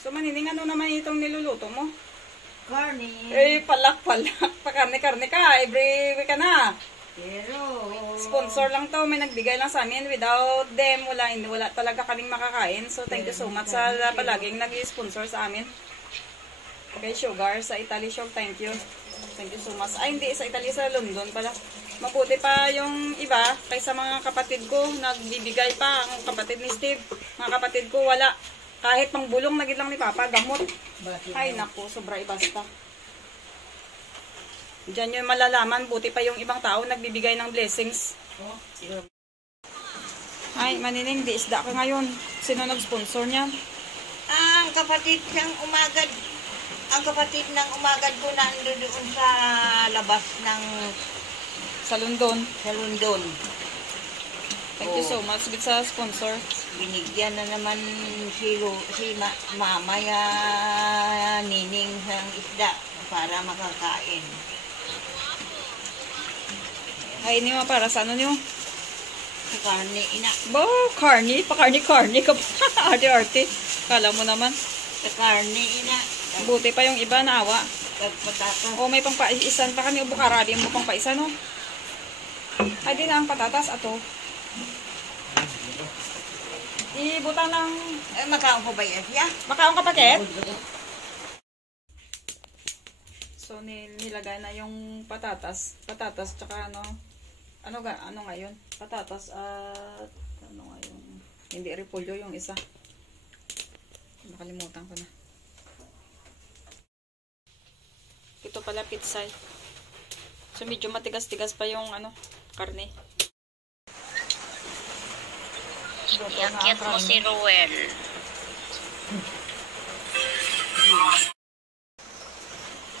So, Manining, ano naman itong niluluto mo? Karne. Eh, palak. Pa-karne-karne ka. Every week ka na. Pero... Sponsor lang to. May nagbigay lang sa amin. Without them, wala talaga kaming makakain. So, thank you so much sa palaging nag-sponsor sa amin. Okay, Sugar. Sa Italy Shop, thank you. Thank you so much. Ay, hindi. Sa Italy, sa London pala. Mabuti pa yung iba kaysa mga kapatid ko. Nagbibigay pa ang kapatid ni Steve. Mga kapatid ko, wala. Kahit pang bulong nagit lang ni Papa, gamot. Ay, naku, sobra ibasta. Diyan yung malalaman, buti pa yung ibang tao nagbibigay ng blessings. Ay, Manining, di isda ka ngayon. Sino nag-sponsor niyan? Ang kapatid ng umagad ko nandoon sa labas ng Sa London. Thank you so much with sa sponsor. Binigyan na naman si Mamaya Nining ng isda para makakain. Ay, ini mo para sa ano niyo? Karne, ina. Bo, karne. Pa-karne ka pa. Arte-arte. Kala mo naman. Karne, ina. Buti pa yung iba naawa. Patatas. O, may pang-paisan pa kami. Bukarabi mo pang-paisan, no? Ay, di na ang patatas. Ato. Ibutan ng... Makaon ko ba yan siya? Makaon ka paket? So, nilagay na yung patatas. Patatas, tsaka ano... Ano nga yun? Patatas at... Ano nga yun? Hindi repolyo yung isa. Nakalimutan ko na. Ito pala pitsay. So, medyo matigas-tigas pa yung ano, karne. Yakit mo si Ruel.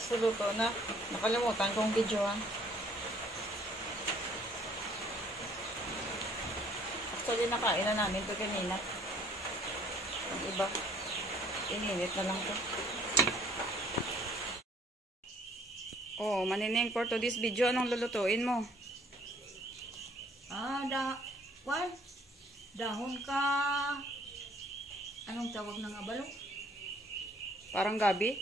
So, luto na. Nakalimutan kong video, ha. Actually, nakain na namin ito kanina. Ang iba, ininit na lang ito. Oh, Manining, for today's video, anong lulutuin mo? Dahon ka... Anong tawag ng abalong? Parang gabi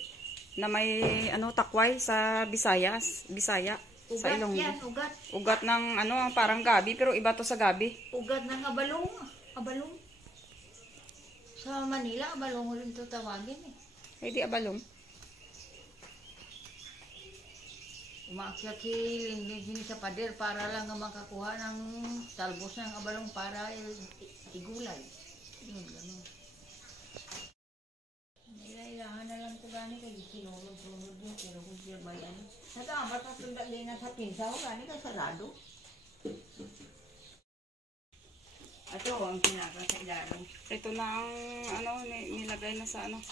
na may ano takway sa Bisaya, sa Ilonggo. Ugat yan, ugat. Ugat ng ano, parang gabi pero iba to sa gabi. Ugat ng abalong. Abalong. Sa Manila, abalong rin ito tawagin eh. Ay di abalong. Umaakyat si Lindy sa pader para lang makakuha ng talbos ng abalong para igulay. Yun, gano'n. Nilailahan na lang ko gani kay sinulog-sulog yun pero kung siya bayan. Natamat at sundali na sa pinsa ko gani kay sarado. Ito ang pinaka sa ilalim. Ito na ang ano nilagay na sa ano.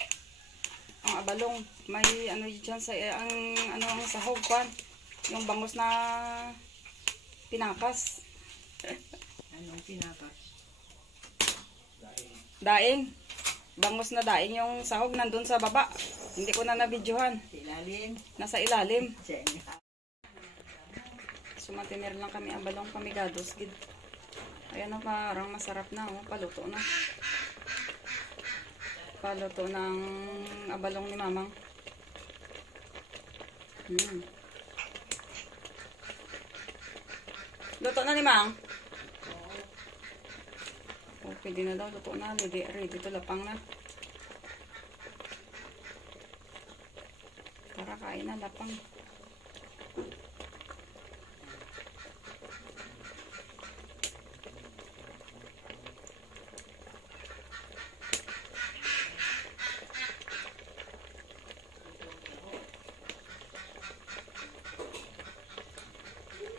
Ang abalong, may ano diyan sa ang ano ang sahog kwan. Yung bangus na pinapas. Anong pinapas? Daing. Bangus na daing yung sahog nandun sa baba. Hindi ko na na-videohan. Ilalim. Nasa ilalim. Senya. Sumatinir lang kami abalong pamigados. Gid. Ayan o, parang masarap na. Oh. Paluto na. Paluto ng abalong ni Mamang. Luto na ni Mang? Oh, pwede na daw. Luto na. Ready to lapang na. Para kain na lapang.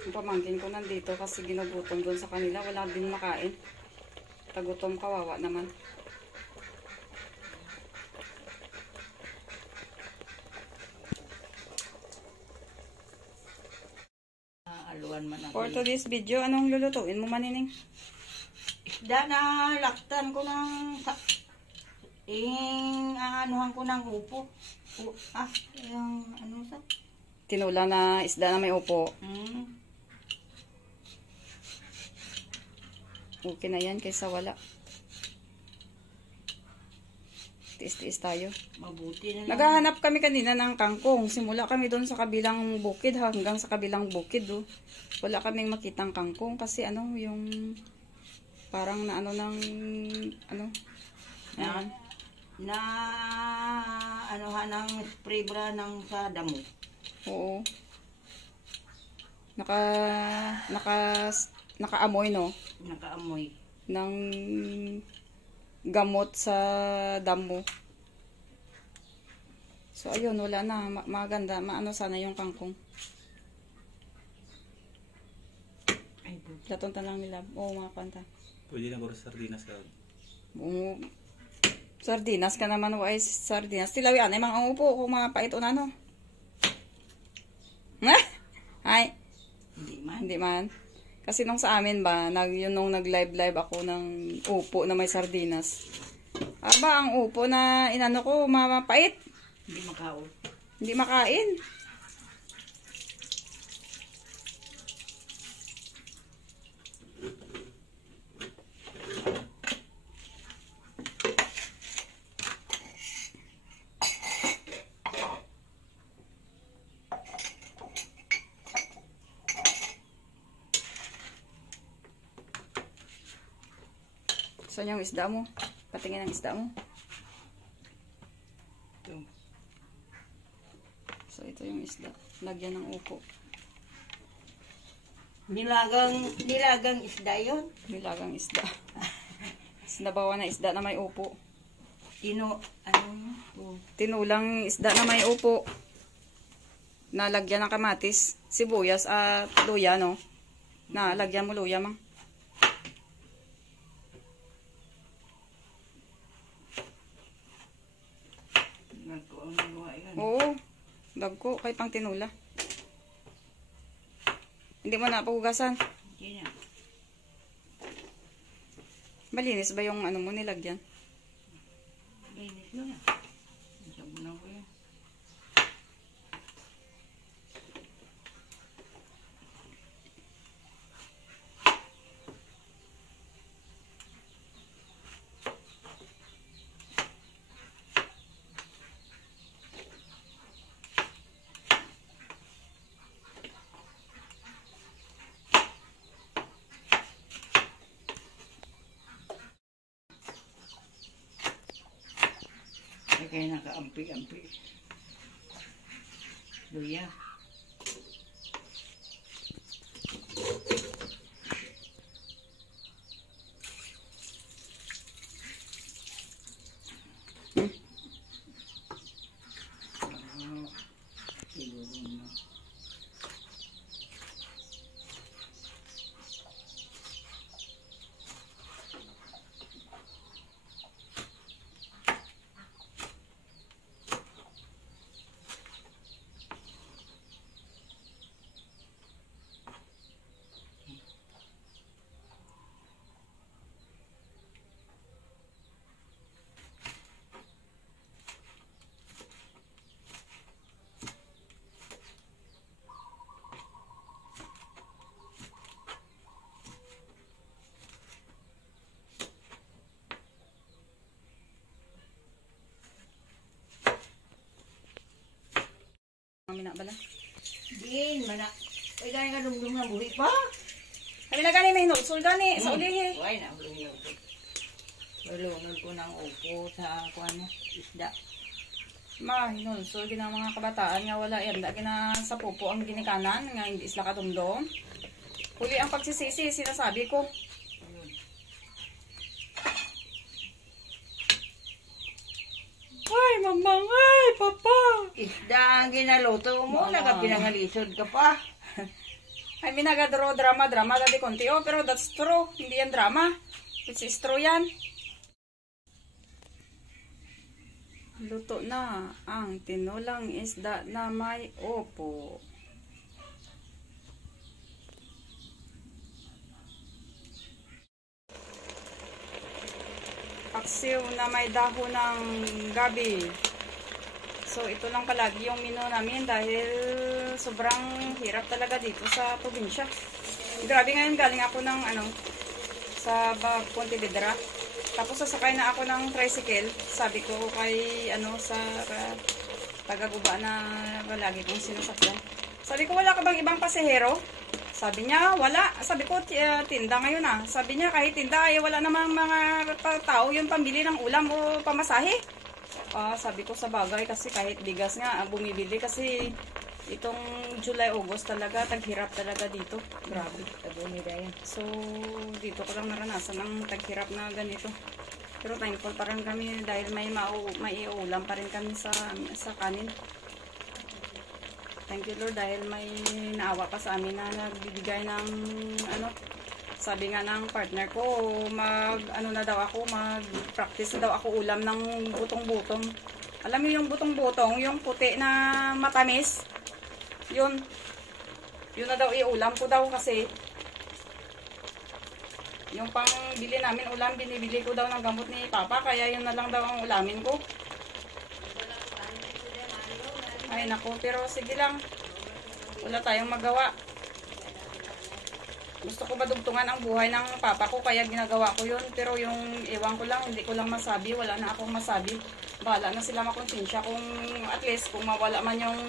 Ang pamangkin ko nandito kasi ginugutom doon sa kanila. Wala din makain. Tagutom, kawawa naman. For today's video, anong lulutuin mo, Manining? Isda na laktan ko ng anuhan ko ng upo. Yung ano sa? Tinula na isda na may upo. Okay na yan kaysa wala. Tiis-tiis tayo. Mabuti na lang. Naghahanap kami kanina ng kangkong. Simula kami doon sa kabilang bukid hanggang sa kabilang bukid. Oh. Wala kaming makitang kangkong kasi ano yung parang na ano ng ano. Ayan. Na anuhan ng spray bra ng sa damo. Oo. Nakaamoy no Nakaamoy. ng gamot sa damo. So ayun, wala na. Maganda. Maano sana yung kangkong. Ay, buti. Laton lang nila. Oo, mga kanta. Pwede na ko sardinas ka. Oo. Sardinas ka naman, wais. Sardinas. Tilawian, ay mga upo. Kung mga pait o nano. Ay. Hindi man. Hindi man. Kasi nung sa amin ba, yun nung nag-live ako ng upo na may sardinas. Aba, ang upo na inano ko, mapait. Hindi makaon. Hindi makain. Saan yung isda mo? Patingin ang isda mo. Ito. So, ito yung isda. Lagyan ng upo. Nilagang isda yun. Nilagang isda. Sinabawa na isda na may upo. Tinulang isda na may upo. Nalagyan ng kamatis, sibuyas at luya, no? Nalagyan mo luya, mang. Ang nagawa yun. Oo. Dagko, kay pang tinula. Hindi mo na pagugasan. Hindi na. Malinis ba yung ano mo nilagyan? Linis yun na. Sabunan ko yun. Kaya nakaampi-ampi. Luya. Siguro na. Kami na bala. Din, mana. Ay, gani ka dumdum na buhi pa. Kami na gani may hinulsol gani sa ulihi. Ay, nabulong yung upo. Nalunod ko ng upo sa kuwan mo, isda. Ma, hinulsol gina mga kabataan nga wala yan. Gina sa pupo ang ginikanan nga hindi sila kadumdum. Huli ang pagsisisi, sinasabi ko. Ay, mamang, ay, papa. Isda ang ginaluto mo, nagapinangalisod ka pa. Ay, minagadro drama dati konti. Oh, pero that's true. Hindi yan drama. It's true yan. Luto na ang tinulang isda na may opo. Paksiw na may dahon ng gabi. So, ito lang palagi yung menu namin dahil sobrang hirap talaga dito sa probinsya. Grabe ngayon, galing ako ng sa Pontevedra. Tapos sasakay na ako ng tricycle. Sabi ko kay sa taga-guba na lagi kong sinasakyan. Sabi ko, wala ka bang ibang pasahero? Sabi niya, wala. Sabi ko, tinda ngayon ah. Sabi niya, kahit tinda ay wala namang mga tao yung pambili ng ulam o pamasahe. Sabi ko, sa bagay kasi kahit bigas nga bumibili kasi itong July, August talaga, taghirap talaga dito. Grabe. So, dito ko lang naranasan ng taghirap na ganito. Pero thankful pa rin kami dahil may maiulam pa rin kami sa kanin. Thank you Lord dahil may naawa pa sa amin na nagbibigay ng sabi nga ng partner ko, mag-practice na daw ako ulam ng butong-butong. Alam mo yung butong-butong, yung puti na matamis? Yun na daw iulam ko daw kasi yung pang bili namin ulam, binibili ko daw ng gamot ni Papa, kaya yun na lang daw ang ulamin ko. Ay naku, pero sige lang, wala tayong magawa. Gusto ko madugtungan ang buhay ng Papa ko, kaya ginagawa ko yun, pero yung ewan ko lang, hindi ko lang masabi, wala na akong masabi. Bahala na sila makonsensya kung at least kung mawala man yung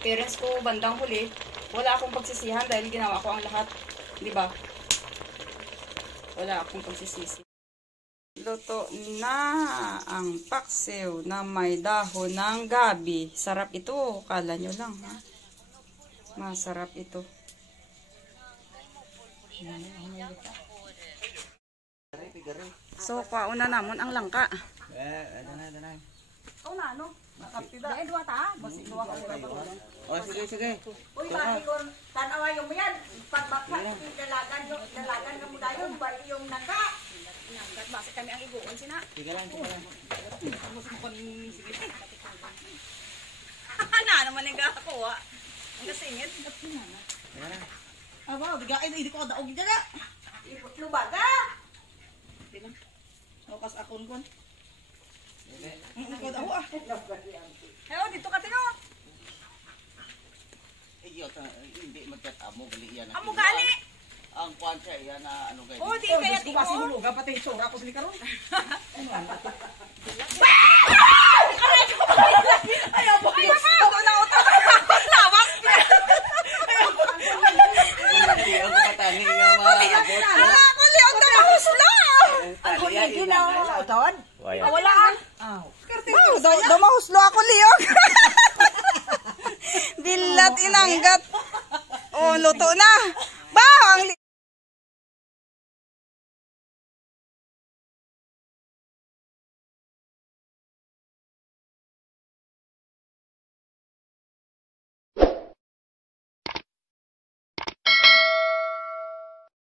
parents ko bandang huli, wala akong pagsisihan dahil ginawa ko ang lahat, di ba? Wala akong pagsisisi. Luto na ang paksiw na may dahon ng gabi. Sarap ito, kala nyo lang ha. Masarap ito. So, pauna namon ang langka. Dahil dua ta, basi dua ka sila. Oh, sige. Uy, bakit ko tanawayo mo yan? Pagbakit, dalagan na mo dayon, bali yung naka. Basi kami ang iguon sina. Sige lang. Naman yung gakakuha. Ang kasingit. Aba, hindi ko daog dyan. Lubaga. Okas akon kon. Hello, dito ka tino. Hindi magkatamo gali yan. Amo gali. Ang kwan siya yan na ano kayo. Oh, di kaya tino. Kasi huluga pati sura ko sili karon. Ayaw po. Ako na utak. Lawak. Hindi ako katani nga maabot. Ako liog na mahuslo. Ako yan Utod? Wala ah. Daw mahuslo ako liog. Bilat inanggat. Oh, luto na. Ba, ang